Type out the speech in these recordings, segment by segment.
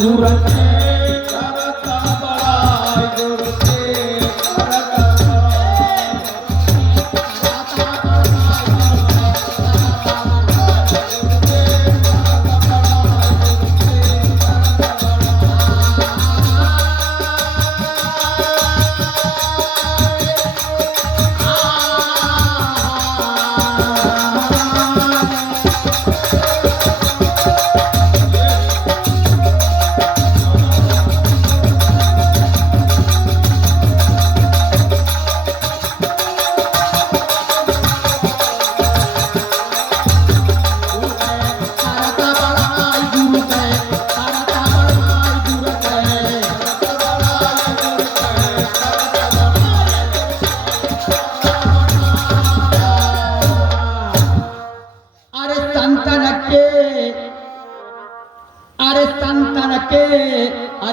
दूर से करता बड़ाई दूर से करता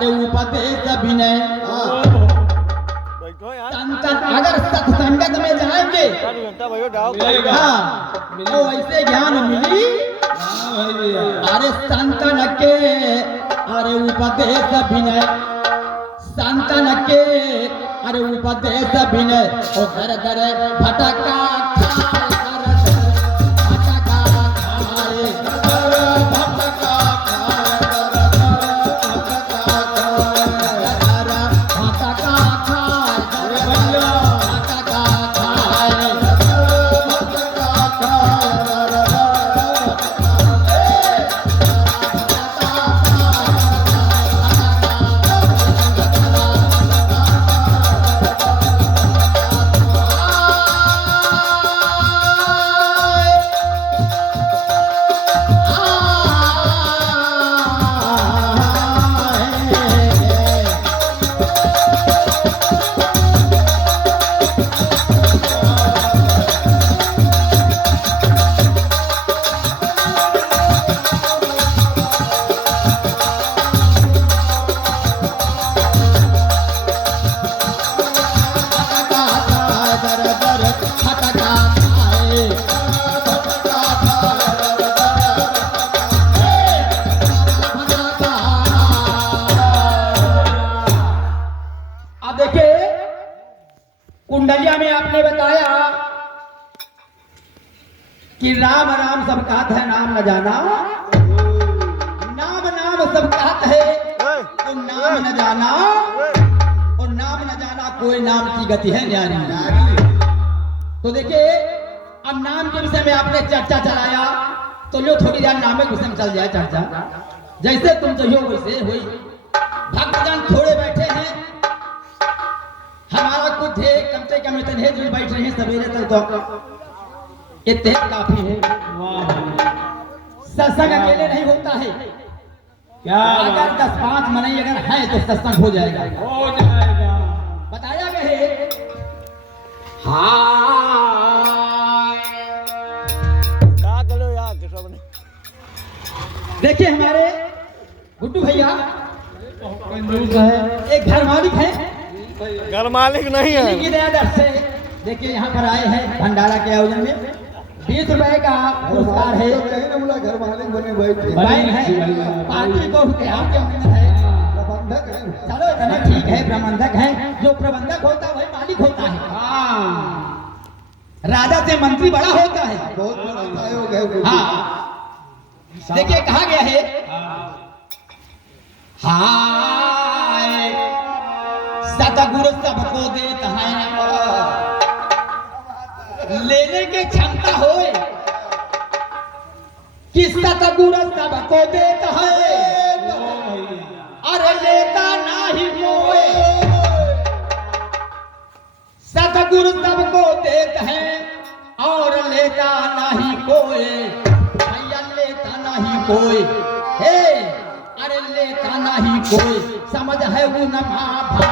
उपदेश विनय अगर सत्संगत में जाएंगे तो ऐसे ज्ञान मिली। अरे संतन के अरे उपदेश विनय संतन के अरे उपदेश विनय ओ घर घर भटका कुंडलिया में आपने बताया कि राम राम सब कहत है नाम न जाना, नाम नाम सब कहत है तो नाम न जाना, और नाम न जाना कोई नाम की गति है न्यारी। तो देखिए अब नाम के विषय में आपने चर्चा चलाया तो लो थोड़ी देर नाम के विषय में चल जाए चर्चा। जैसे तुम चाहिए वैसे हुई। भक्तजन थोड़े बैठे हैं, हमारा कुछ है कम से कम इतने जो बैठ रहे हैं सवेरे तक तो इतने काफी है। सत्संग अकेले नहीं होता है, क्या अगर 10-5 मनई अगर है तो सत्संग हो जाएगा। बताया गया है देखिए हमारे गुड्डू भैया एक घर मालिक है, घर मालिक नहीं है। देखिए यहाँ पर आए हैं भंडारा के आयोजन में 20 रुपए का पुरस्कार है। घर मालिक बने बैठे पार्टी को है प्रबंधक है। चलो चलो ठीक है प्रबंधक है, जो प्रबंधक होता है वही मालिक होता है। राजा से मंत्री बड़ा होता है। बहुत बड़ा आयोग है। हाँ देखिए कहा गया है हाय सतगुरु सबको देता है, लेने की क्षमता होए कि सतगुरु सबको देता है, अरे लेता नहीं कोई। सतगुरु सबको देता है और लेता नहीं कोई, भैया लेता नहीं कोई, हे अरे लेता नहीं कोई, समझ है वो न भाभा।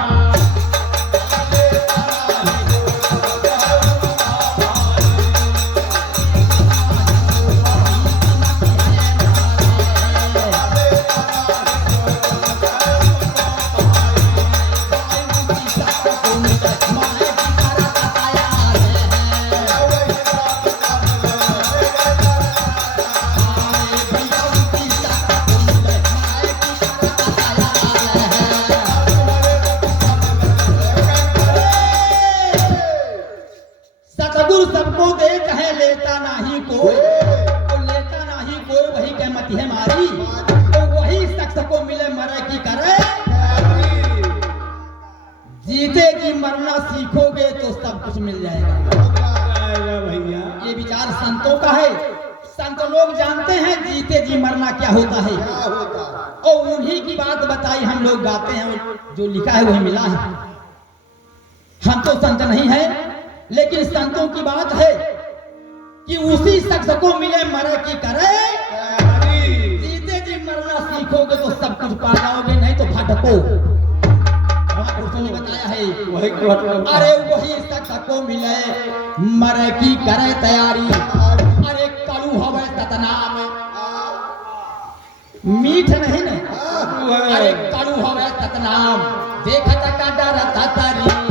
के मत है मारी, तो वही शख्स को मिले मरे की करे। जीते जी मरना सीखोगे तो सब कुछ मिल जाएगा। भैया ये विचार संतों का है। संत लोग जानते हैं जीते जी मरना क्या होता है, और उन्हीं की बात बताई हम लोग गाते हैं। जो लिखा है वही मिला है। हम तो संत नहीं है, लेकिन संतों की बात है कि उसी शख्स को मिले मरे की करे। जीते जी मरना सीखोगे तो सब कुछ पा जाओगे, नहीं तो भटको। महापुरुषों ने बताया है वही अरे वही शख्स को मिले मरे की करे तैयारी। अरे कड़ू हवे सतनाम, मीठ नहीं न, अरे कड़ू हवे सतनाम, देखत का डर तरी।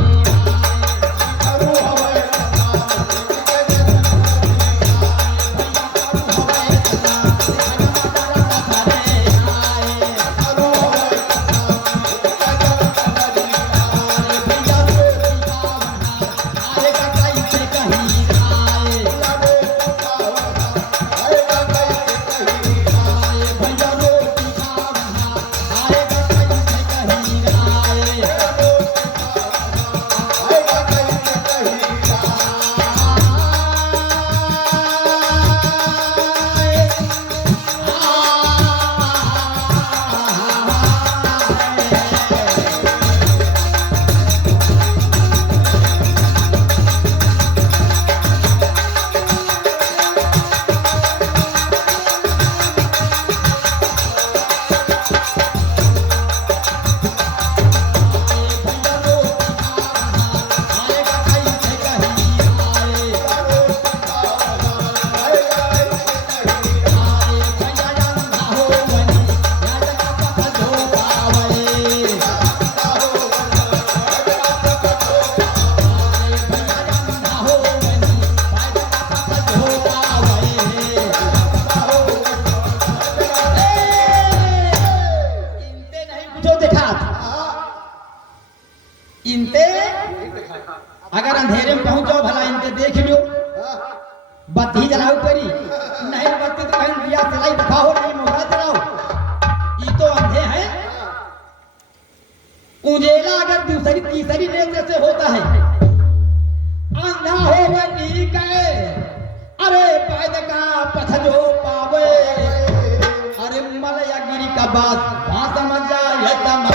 इनते अगर अंधेरे में पहुंच जाओ भला इनते देख लो, बत्ती जलाओ करी, नहीं बत्ती तो कहीं दिया चलाई दिखाओ, नहीं मोबाइल चलाओ। ये तो अंधे हैं। उजेला अगर दूसरी तीसरी नेत्र से होता है, अंधा हो वह ठीक है। अरे पैद का पथ जो पावे, अरे मलया गिरी का बात वहां समझ जाए तम।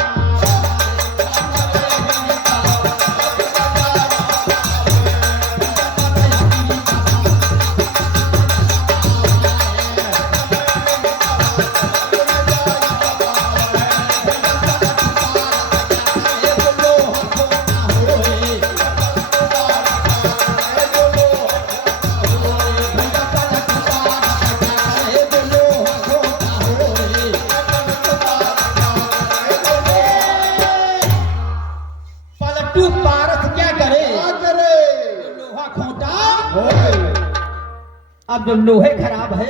अब जो लोहे खराब है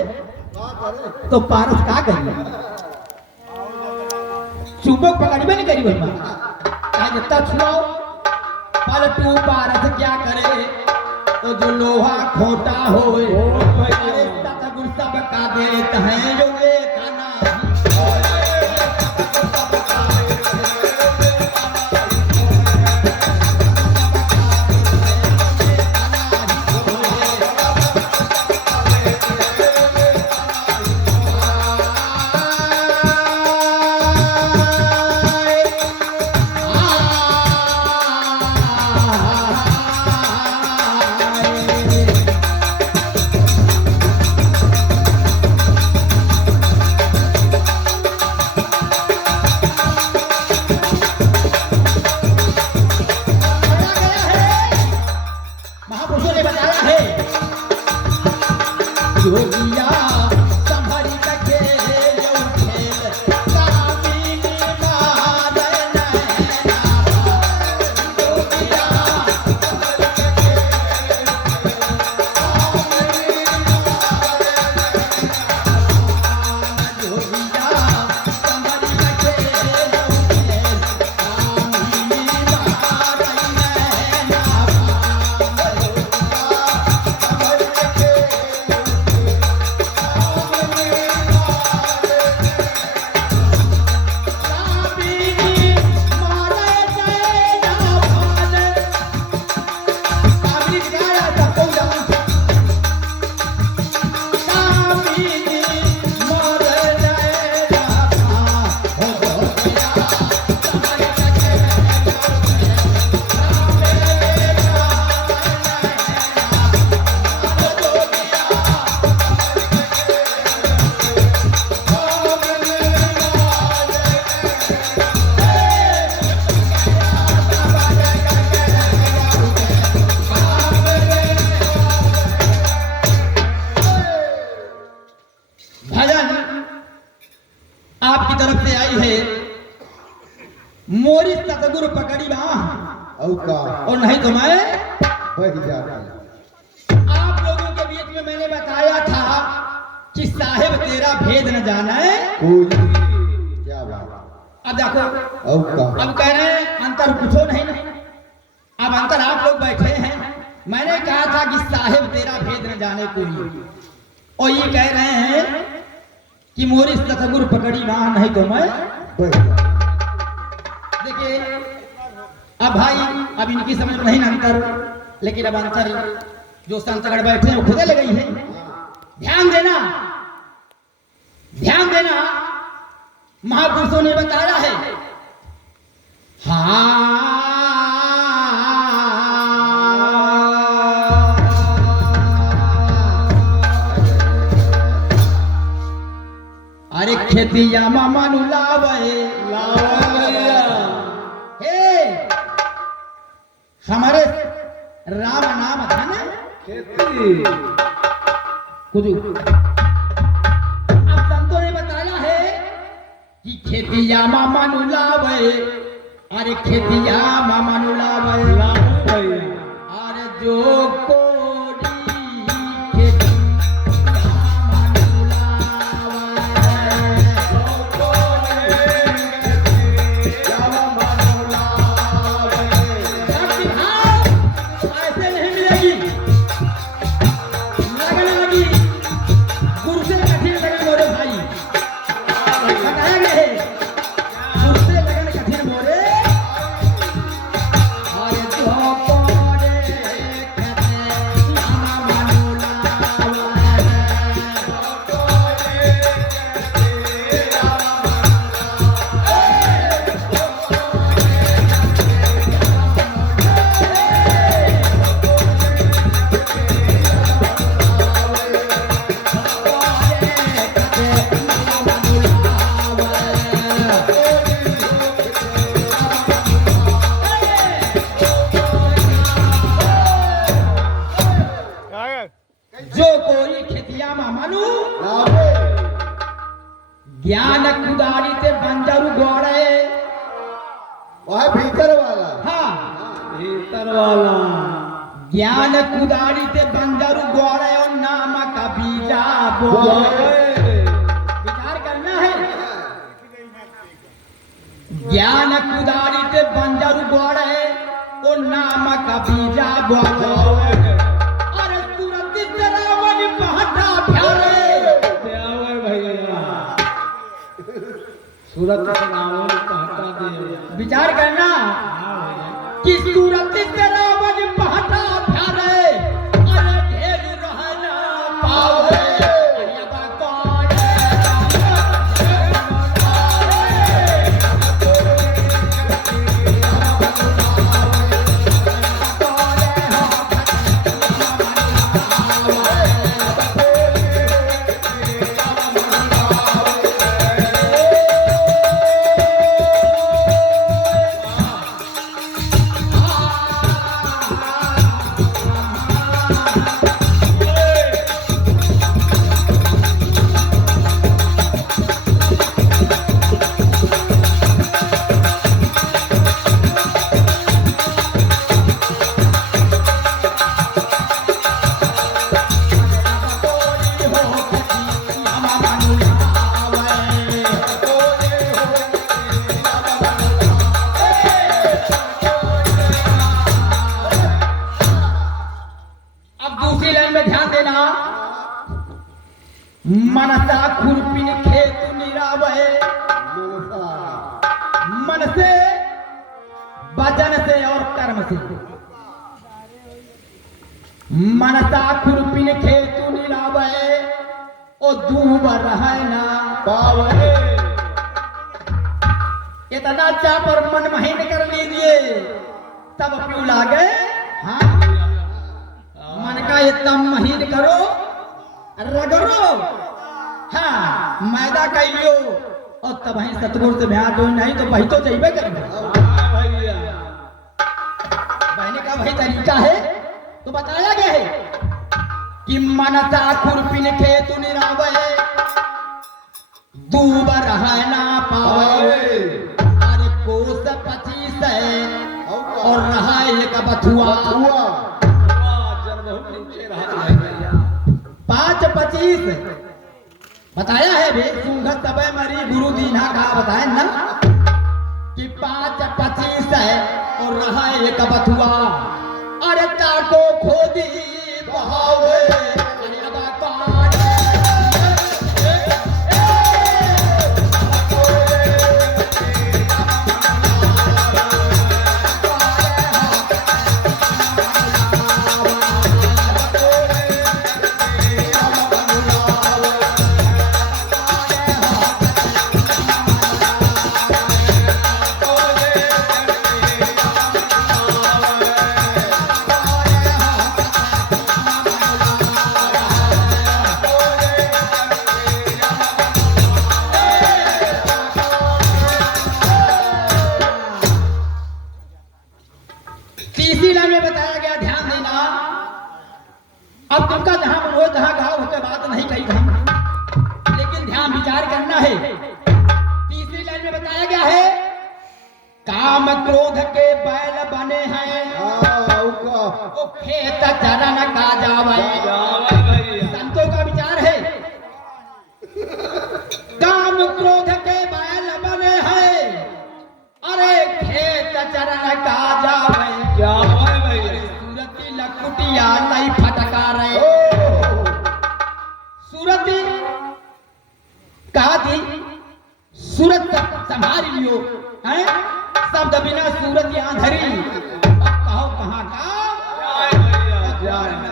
तो पारस का करिए, चुबक पकड़बे नहीं करी भैया, चाहे जितना छुड़ाओ। पलटू पारस क्या करे तो जो लोहा खोटा हो, अरे सतगुरु सब का देत है जो लेता ना। आपकी तरफ से आई है मोरी सतगुरु पकड़ी बाह औ का और नहीं तो मैं बह जाता आप लोगों के बीच में मैंने बताया था कि साहेब तेरा भेद न जाना है। कोई क्या बात अब देखो औ का अब कह रहे हैं अंतर पूछो नहीं ना। अब अंतर आप लोग बैठे हैं, मैंने कहा था कि साहेब तेरा भेद न जाने कोई, और ये कह रहे हैं कि मोरी सतगुरु पकड़ी बाह नहीं तो मैं। बह जाता देखिए अब भाई अब इनकी समझ में नहीं ना अंतर, लेकिन अब अंतर जो संतगढ़ बैठे हैं वो खुदे ले गई है। ध्यान देना, ध्यान देना, महापुरुषों ने बताया है। अरे खेतिया मामा नु लावे हे हमारे राम नाम था ना कुछ। अब संतों ने बताया है कि खेतिया मामा नु लावे, अरे खेतिया मामा नु लावे, अरे जो कोरी खेतिया मामा नु लावे, भक्ति भाव ऐसे नहीं मिलेगी, लगने लगी गुरु से कठिन लगन मोरे भाई बताया गया है। गुरु से लगन कठिन मोरे, अरे जो कोरे खेते मामा नु लावे, जो कोई खेतिया मामानु लावे ज्ञान कुदारी से बंजरू गौड़े। वह भीतर वाला हाँ भीतर वाला ज्ञान कुदारी से बंजरू गौड़े और नाम का बीजा बोए। विचार करना है। ज्ञान कुदारी से बंजरू गौड़े और नाम का बीजा बोए। अरे सूरत रावण पहटा प्यारे, भैया सूरत से नाम कहता दे। विचार करना कि सूरत रावण पहटा प्यारे, अरे ढेर रहना पावे। अरे बकौड़े मनसा खुरपिन खेत निरावे। मन से, वचन से और कर्म से। मनसा खुरपिन खेत निरावे और दूब रहे ना पावे। इतना चाप और मन महीन कर लीजिए तब क्यों लागे। हाँ मन का इतना महीन करो, रगड़ो, हाँ मैदा कहियो और तब ही सतगुरु से ब्याह दो, नहीं तो वही तो चाहिए करेंगे। बहने का वही तरीका है तो बताया गया है कि मनसा खुरपिन खेतु निरावे, दूबर है ना पावे, अरे कोस 25 है और रहा एक बथुआ। बहुत नीचे रहा है भैया। 5-25 बताया है बे, सुंगत तबे मरी गुरु दीना का बताए ना कि 5-25 है और रहा एक बथुआ। अरे ताको खोदी बहावे, अरे अबा कौन तीसरी लाइन में बताया गया, ध्यान देना। अब तुमका जहां मन हो जहां घाव होकर बात नहीं कही हम, लेकिन ध्यान विचार करना है। तीसरी लाइन में बताया गया है, काम क्रोध के बैल बने हैं, वो खेत चरण का जावे। संतों का विचार है, काम क्रोध के बैल बने हैं, अरे खेत चरण का जावे। सूरती लकुटिया नहीं फटका रहे। सूरती कहा थी, सूरत संभाल लियो हैं, शब्द बिना सूरत यहाँ धरी। अब कहो कहाँ का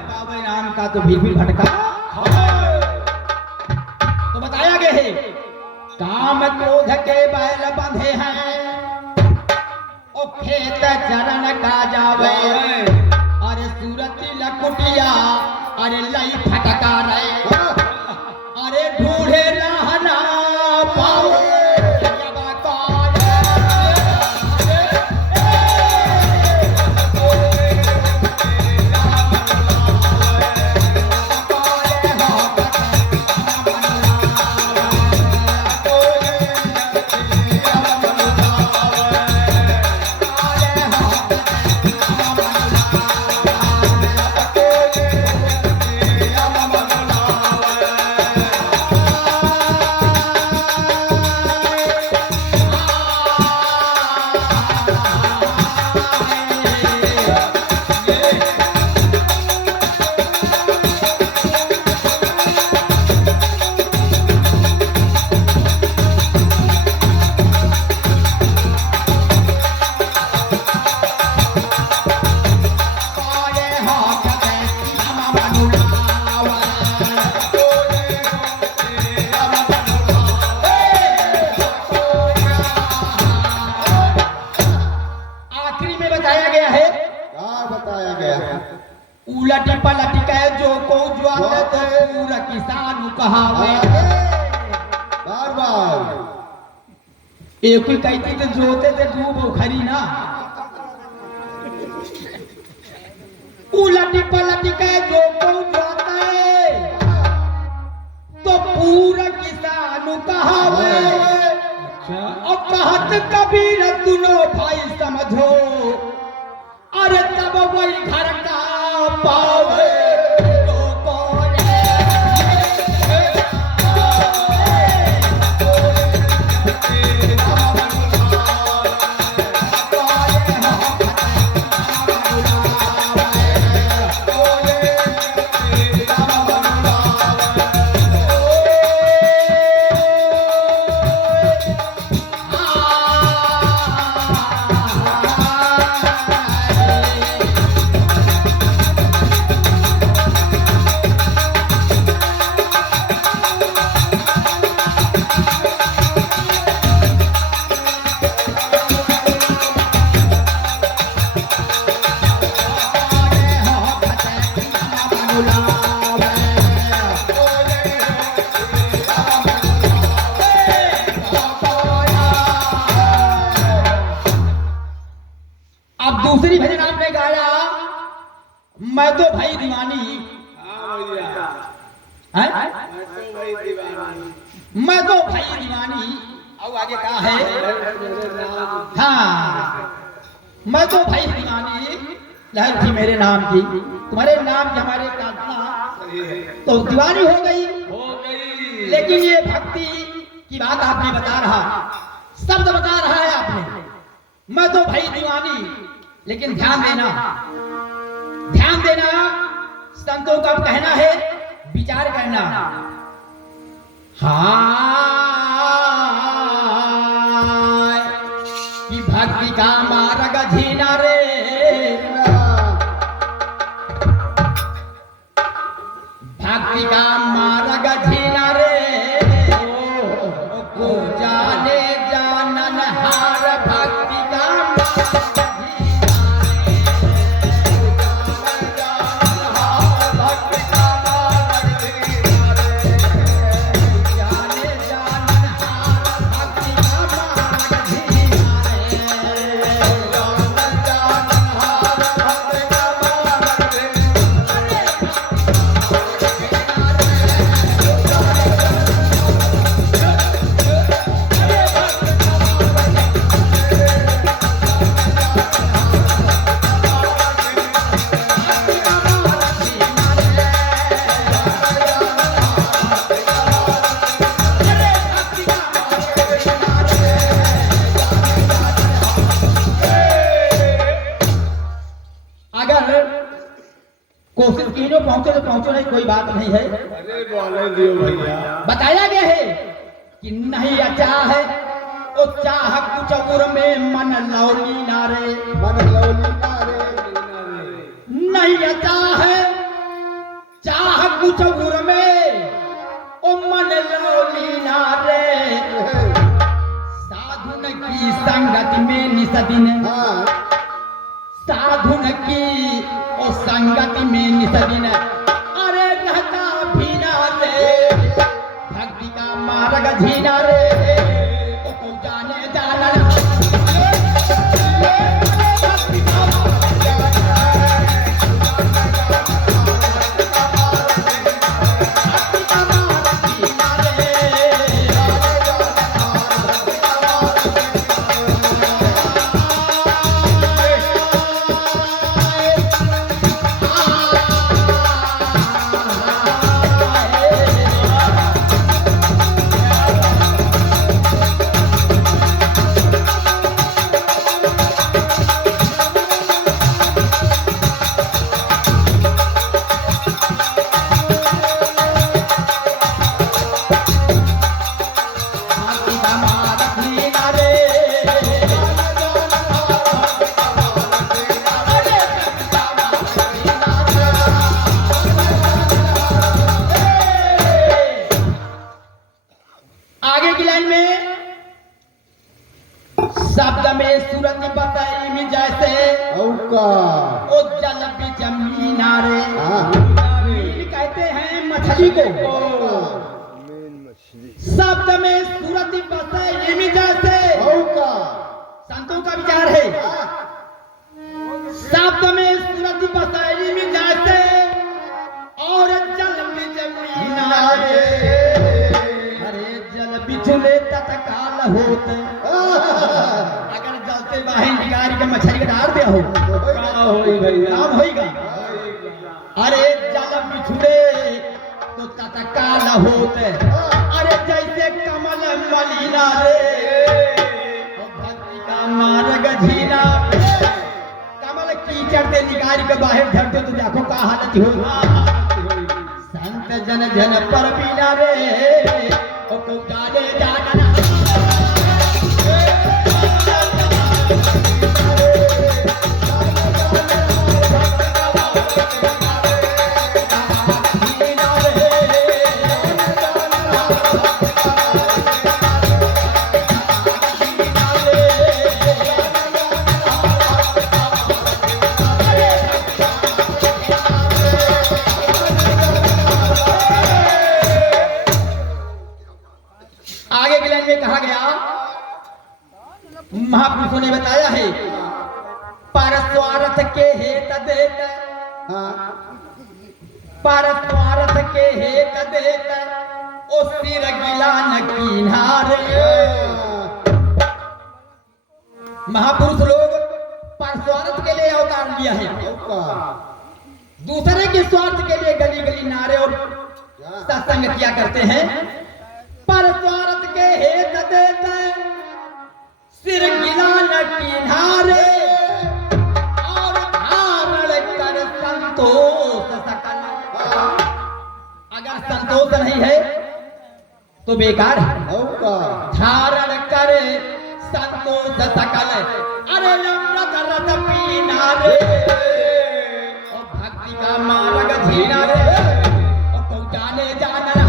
पावे राम का तो भी भटका। तो बताया गया है, काम क्रोध के बैल बंधे हैं, ओ खेत चरण का जावे। अरे सूरती लकुटिया अरे लई फटका रहे, अरे ढूढ़े रहना पावे। अबा कौन उलट पलट के जो को ज्वालत पूरा किसान कहावे। बार बार एक ही कहती तो जोते थे डूब खरी ना। उलट पलट के जो को ज्वाते तो पूरा किसान कहावे। और कहत कबीर दोनों भाई समझो, अरे तब वही घर का पावे। अब दूसरी भजन आपने गाया, मैं तो भाई दीवानी। मैं तो भाई दीवानी। और आगे कहा है, हाँ मैं तो भाई दीवानी लहर थी मेरे नाम की, तुम्हारे नाम की हमारे काटना तो दीवानी हो गई। लेकिन ये भक्ति की बात आपने बता रहा, शब्द बता रहा है आपने, मैं तो भाई दीवानी। लेकिन ध्यान देना, ध्यान देना, संतों का कहना है विचार करना। हाँ कि भक्ति का मार्ग झीना रे, भक्ति का मार्ग झीना रे, को जाने जानन हार भक्ति का कोशिश कीजिए पहुंचो तो पहुंचो, नहीं कोई बात नहीं है। अरे बोले दियो भैया, बताया गया है कि नहीं अच्छा है ओ चाह कुछ उर में मन लौली नारे, मन लौली नारे, नहीं अच्छा है चाह कुछ उर में ओ मन लौली नारे, साधुन की संगत में निसदिन, साधुन की ओ संगति में निसदिन, अरे रहता भी ना रे, भक्ति का मार्ग झीना रे, ओ को जाने जानन भक्ति का शब्द में सूरत बताई में जैसे ओ जल भी जमीना रे, मीन कहते हैं मछली को, शब्द में सूरत बताई में जैसे संतों का विचार है, शब्द में सूरत बताई में जैसे और जल भी जमीना रे, अरे जल बिछुले तत्काल होते, अगर जलते बाहर निकाल के मछली का डाल दिया हो काम होगा। अरे जल बिछुड़े तो तत्काल होते, अरे जैसे कमल मलिना रे, भक्ति का मार्ग झीना, कमल कीचड़ से निकाल के बाहर धरते तो देखो का हालत होगा। संत जन जन पर बिना रे, को जाने जानन कहा गया, महापुरुषों ने बताया है पर स्वार्थ के हेत देत, पर स्वार्थ के हेत देत ओ सिर गिलान किनारे। महापुरुष लोग पर स्वार्थ के लिए अवतार लिया है, दूसरे के स्वार्थ के लिए गली गली नारे और सत्संग किया करते हैं। पर स्वार्थ के हेत देते सिर गिलान किनारे और धारण कर संतोष सकल। अगर संतोष नहीं है तो बेकार है। धारण कर संतोष सकल, अरे अमृत रस पीना रे, और भक्ति का मार्ग जीना रे, और पहुंचाने जाना रे।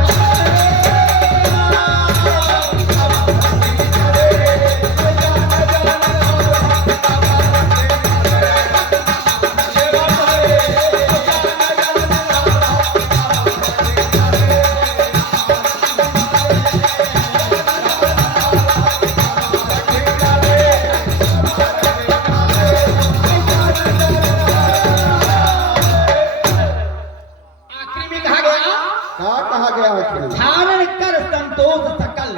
धारण कर संतोष सकल,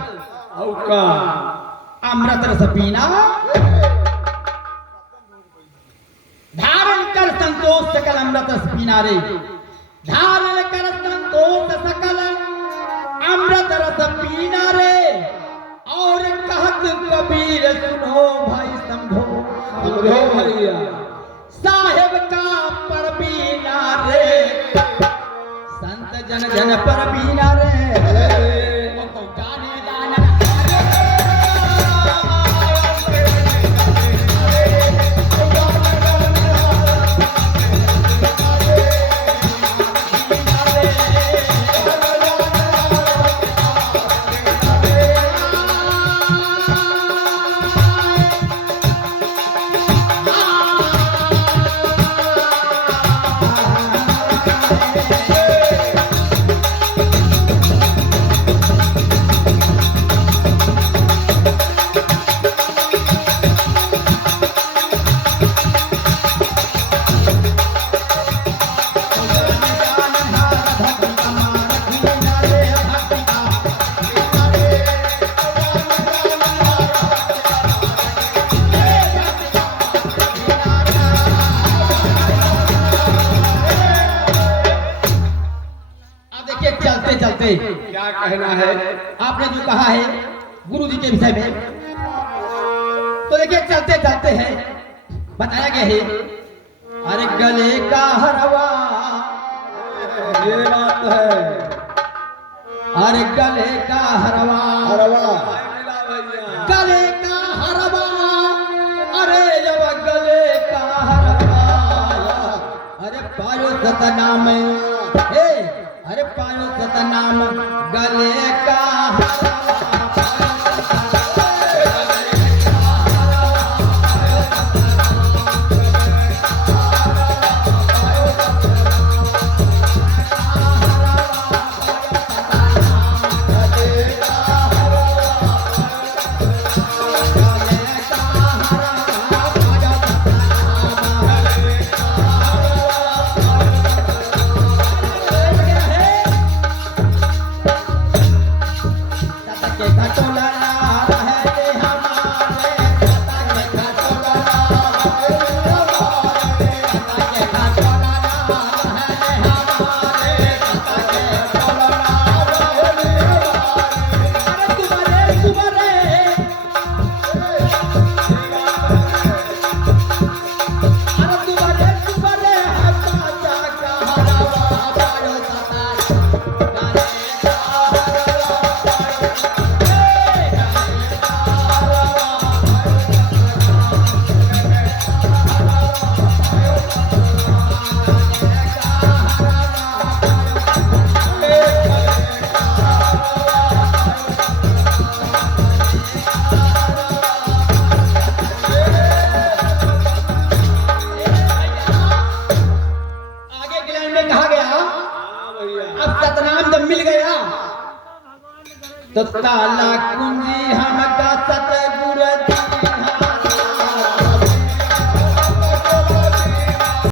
अमृत रस पीना। धारण कर संतोष सकल अमृत रस पीना रे, धारण कर संतोष सकल अमृत रस पीना रे। और कहत कबीर सुनो भाई समझो भैया साहेब का परबीना रे, संत जन जन परबीना रे, वो पहुंचाने जाना क्या कहना है? आपने जो कहा है गुरु जी के विषय में, तो देखिए चलते चलते हैं बताया गया है, अरे गले का हरवा, ये बात है। अरे गले का हरवा, गले का हरवा, अरे जब गले का हरवा, अरे पायो सतनाम, अरे पायो सतनाम गले का हरवा। तो ताला कुंजी हमका सतगुरु